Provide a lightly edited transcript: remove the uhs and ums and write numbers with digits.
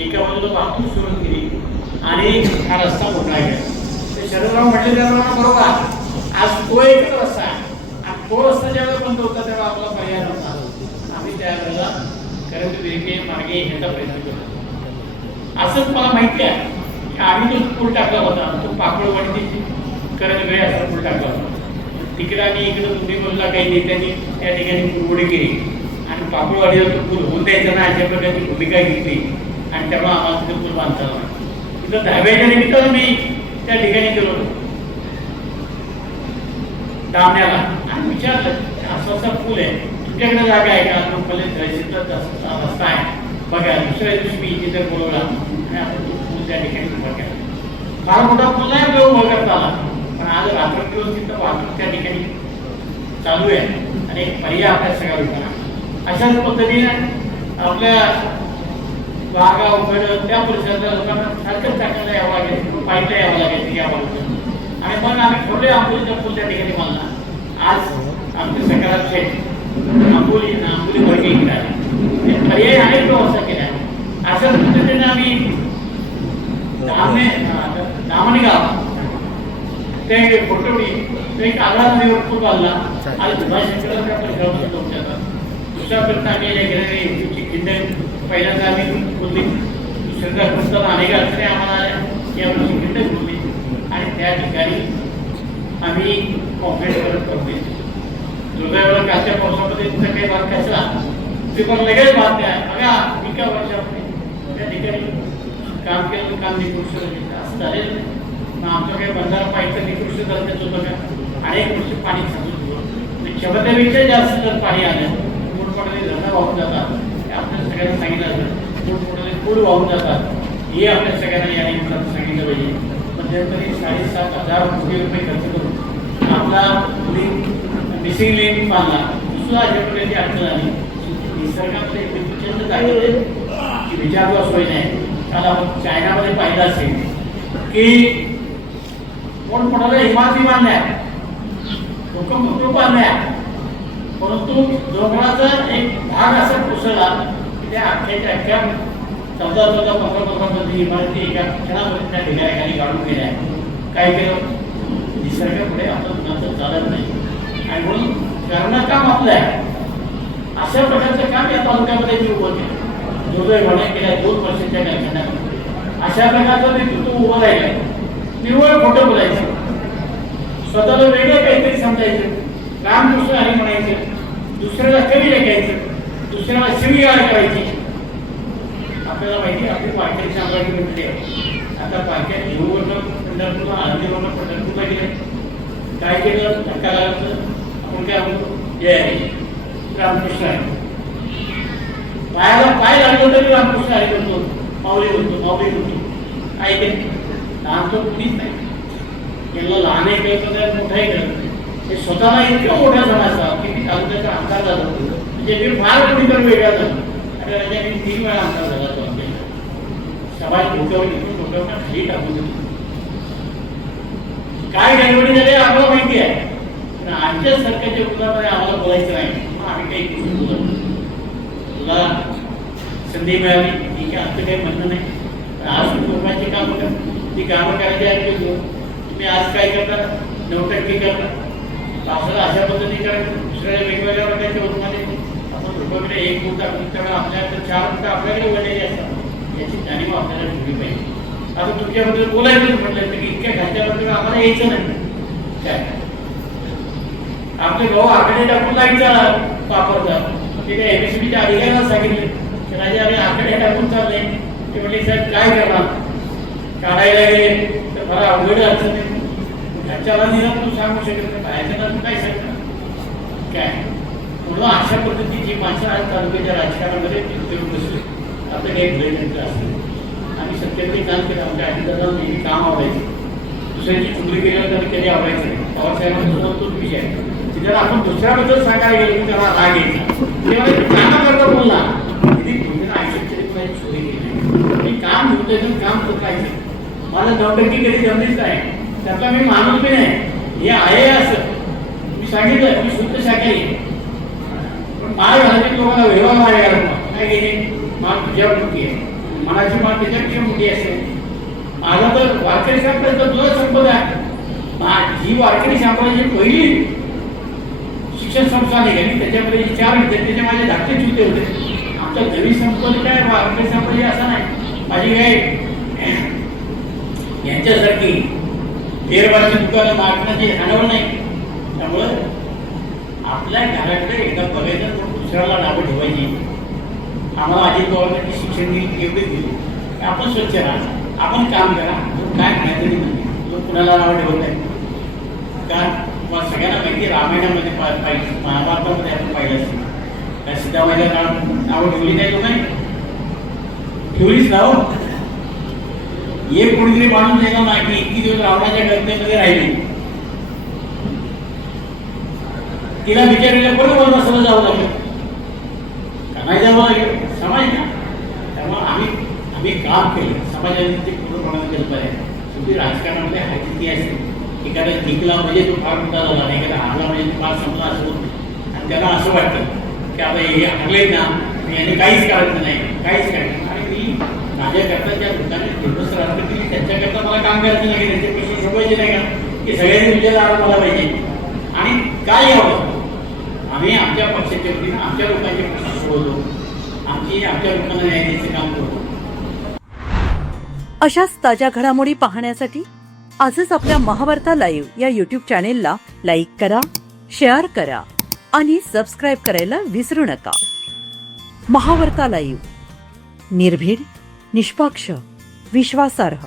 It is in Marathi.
एका बाजूला वाहतूक सुरू केली आणि हा रस्ता मोकळा केला. ते शरदराव म्हटले त्याप्रमाणे बरोबर आज तो एकच रस्ता आहे आणि तो रस्ता ज्यावेळेला बंद होता तेव्हा आपला पर्याय नव्हता. आम्ही त्यावेळेला करंज विरके मार्गे ह्याचा प्रयत्न केला. असंच मला माहिती आहे की आम्ही तो पूल टाकला होता, तो पापडवाडी करंज वेळ असा पूल टाकला होता. तिकडे आणि इकडे दोन्ही बाजूला काही नेत्यांनी त्या ठिकाणी पुरवडी केली आणि पापडवाडीला तो पूल होऊन द्यायचा ना अशा प्रकारची भूमिका घेतली आणि त्यामुळे आम्हाला तिथे पूल बांधता आला. तिथं 10व्याच्या निमित्तानं मी त्या ठिकाणी गेलो होतो दामण्याला आणि विचारलं असा असा पूल आहे, तुमच्याकडे जागा आहे का? लोकले रस्ता आहे बघा. दुसऱ्या दिवशी मी तिथे बोलवला आणि आपण तो पूल त्या ठिकाणी उभा केला. फार मोठा पूल नाही उभा करता आला, पण आज रात्रदिवस तिथं वाहतूक त्या ठिकाणी चालू आहे आणि एक पर्याय आपल्या सगळ्या लोकांना. अशाच पद्धतीने आपल्या वाघा उघड त्या परिसरातल्या लोकांना सारखंच टाकायला यावं लागेल, पाहिलं यावं लागेल या बाजूला. आणि मग आम्ही ठरले आंबोलीचा पूल त्या ठिकाणी बांधला. आज आमचे सकारात आंबोली भरगे इकडे आले. पर्याय अनेक व्यवस्था केल्या. अशाच पद्धतीने आम्ही दामणगाव ते कोटवडी तो एक आग्रा नदीवर पूल बांधला. आज धुमाशंकराच्या परिसरामध्ये लोक जातात. दुसऱ्या प्रयत्न आम्ही गेलेली खिंड पहिल्यांदा आम्ही बोलली, दुसऱ्यांदा करताना अनेक अडचणी आम्हाला आल्या. यावर्षी खिंड बोलली आणि त्या ठिकाणी आम्ही कॉन्क्रीट करतो. दुर्दैवाला कालच्या पावसामध्ये तिचा काही भाग कसा ते पण लगेच भाग द्या बघा एका वर्षामध्ये त्या ठिकाणी काम केलं, काम निकृष्ट असं झालेलं नाही. मग आमचं काही बंधारा पाहिजे निकृष्ट दर्जाचं होतं का? अनेक वर्ष पाणी साचून होतं. क्षमतेपेक्षा जास्त जर पाणी आलं मोठमोठे धरणं वाहून जातात. हे आपल्याला सगळ्यांना सांगितलं जातं. मोठमोठे पूल वाहून जातात. हे आपल्या सगळ्यांना या निमित्तानं सांगितलं पाहिजे. मध्यंतरी 7,500 कोटी रुपये खर्च करून आपला मिसिंग लेन बांधला. सुद्धा अशा प्रकारची अडचण आली. निसर्गामध्ये प्रचंड जागेत की विचारला सोय नाही. काल आपण चायनामध्ये पाहिलं असेल की मोठमोठ्या इमारती बांधल्या, लोक बांधल्या, परंतु डोंगराचा एक भाग असा कोसळला की त्या अख्ख्या 14-15 इमारती एका क्षणामध्ये त्या ढिगाऱ्याखाली काढून गेल्या. काय केलं? निसर्गापुढे आपलं कुणाचं चालत नाही आणि म्हणून करणं काम आपलं आहे. अशा प्रकारचं काम या तालुक्यामध्ये मी उभं केलं. दुर्दैवाने गेल्या 2 वर्षाच्या कारखान्यामध्ये अशा प्रकारचं नेतृत्व उभं राहिलं. निव्वळ खोटं बोलायचं, स्वतःला वेगळं काहीतरी समजायचं, काम दुसरं आणि म्हणायचं, दुसऱ्याला कमी लेखायचं, दुसऱ्याला शिवीगाळ करायची. आपल्याला माहिती आपली पालख्याची अंगाची भेटली आहे. आता पालख्या देऊवरनं पंढरपूरला, आळंदीवरनं पंढरपूरला गेले. काय केलं? धक्का लागलं. आपण काय म्हणतो? जय रामकृष्ण आहे. पायाला पाय लागलं तरी रामकृष्ण आहे म्हणतो, माऊली म्हणतो. काय केलं? लहान तो कुणीच नाही. यांना लहान आहे कळत, मोठाही कळत. ते स्वतःला इतकं मोठा समजता की मी तालुक्याचा आमदार झालो. म्हणजे मी फार कोणीतरी वेगळा झालो आणि राजा मी 3 वेळा आमदार झाला. तो समाज डोक्यावर खाली टाकून देतो. काय गडबडी झाली आम्हाला माहिती आहे, पण आमच्या सरकारच्या विरोधामध्ये आम्हाला बोलायचं नाही. आम्ही काही गोष्टी बोलत तुला संधी मिळाली ठीक आहे, आमचं काही म्हणणं नाही. आज कुटुंबाची कामं कर, ती कामं करायची आहे. तुम्ही आज काय करता? 9% करता. पावसाला अशा पद्धतीने करायचं. दुसऱ्या वेगवेगळ्या प्रकारच्या उत्पादने आपण रुपयाकडे 1 गुंठा त्यावेळेला आपल्याकडे 4 गुंठा आपल्याकडे उघडलेली असतात. याची जाणीव आपल्याला ठेवली पाहिजे. आता तुमच्याबद्दल बोलायचं म्हटलं तर इतक्या खात्याबद्दल आम्हाला यायचं नाही. काय आपले भाऊ आकडे टाकून जायचं वापरतात. ते काय एमएसबीच्या अधिकाऱ्यांना सांगितले की राजा आम्ही आकडे टाकून चालले. ते म्हणले साहेब काय करणार? काढायला गेले तर मला अवघड अडचण नाही. घरच्याला दिला तू सांगू शकत नाही, बाहेरच्या तू काय सांगणार? काय म्हणून अशा पद्धतीची माणसं आज तालुक्याच्या राजकारणामध्ये फिरून बसले. आपलं काही भयंकर असतं. आम्ही सत्याकडे काम केलं. आमच्या आजीदादा नेहमी काम आवडायचं. दुसऱ्याची चुकली केल्यानंतर कधी आवडायचं नाही. पवारसाहेबांचा तोच विषय आहे. जर आपण दुसऱ्याबद्दल सांगायला गेलो की त्याला राग यायचा. तेव्हा कामा करता बोलला किती तुम्ही आयुष्यात सोयी केली. मी काम होतं काम चुकायचं. मला 9% कधी जमलीच नाही. त्याचा मी माणूस बी नाही. हे आहे असं मी सांगितलं. मी शुद्ध शाकाहारी पण माळ घालायची लोकांना व्यवहार मागे काय गेले माल तुझ्यावर चुकी आहे. मनाची मान त्याच्यापेक्षा मोठी असते. माझा तर वारकरी संप्रदायाचा तुझा संपदा आहे. जी वारकरी संप्रदायाची पहिली शिक्षण संस्था निघाली त्याच्यामध्ये 4 विद्यार्थ्याचे माझे धाकटे चुलते होते. आमचा नवीन संपदा काय वारकरी संप्रदाय असा नाही. माझी काय यांच्यासारखी तेरबाची दुकानं मागण्याची हाणवण नाही. त्यामुळं आपल्या घराकडे एकदा बघायचं तर दुसऱ्याला नावं ठेवायची. आम्हाला अजित पवारांनी शिक्षण दिली एवढे दिले आपण स्वच्छ राहा, आपण काम करा, काय काहीतरी म्हणजे लोक कुणाला नावं ठेवत नाही. कारण तुम्हाला सगळ्यांना माहिती रामायणामध्ये महाभारतामध्ये आपण पाहिलं असेल त्या सीतामाईला नावं ठेवली नाही लोकांनी, ठेवलीच नाव. एक कोणीतरी माणूस द्यायला नाही की इतकी दिवस रावणाच्या गर्दीमध्ये राहिली, तिला बिचारीला बरोबर वनवासाला जावं लागेल का नाही जावं लागेल समाज ना. त्यामुळे आम्ही काम केलं समाजाने ते पूर्णपणे केलं पाहिजे. शेवटी राजकारणामध्ये हायती असते. एखादा जिंकला म्हणजे तो फार मोठा झाला नाही, एखादा हारला म्हणजे तो फार संपला असं होतं. आणि त्यांना असं वाटतं की आता हे हारलेत ना यांनी काहीच करायचं नाही, काहीच करायचं. आणि मी माझ्याकरता ज्या लोकांनी फेमस राहणं केली त्यांच्याकरता मला काम करायचं नाही, त्यांच्यापेक्षा शिकवायचे नाही का की सगळ्यांनी तुमच्या दारात मला पाहिजे. आणि काय यावं आम्ही आमच्या पक्षाच्या वतीनं आमच्या लोकांच्या पक्षाशी बोलतो, आमच्या लोकांना न्याय द्यायचं काम करतो. अशाच ताज्या घडामोडी पाहण्यासाठी आजच आपल्या महावार्ता लाईव्ह या YouTube चॅनेलला लाईक करा, शेअर करा आणि सबस्क्राईब करायला विसरू नका. महावार्ता लाईव्ह, निर्भीड, निष्पक्ष, विश्वासार्ह.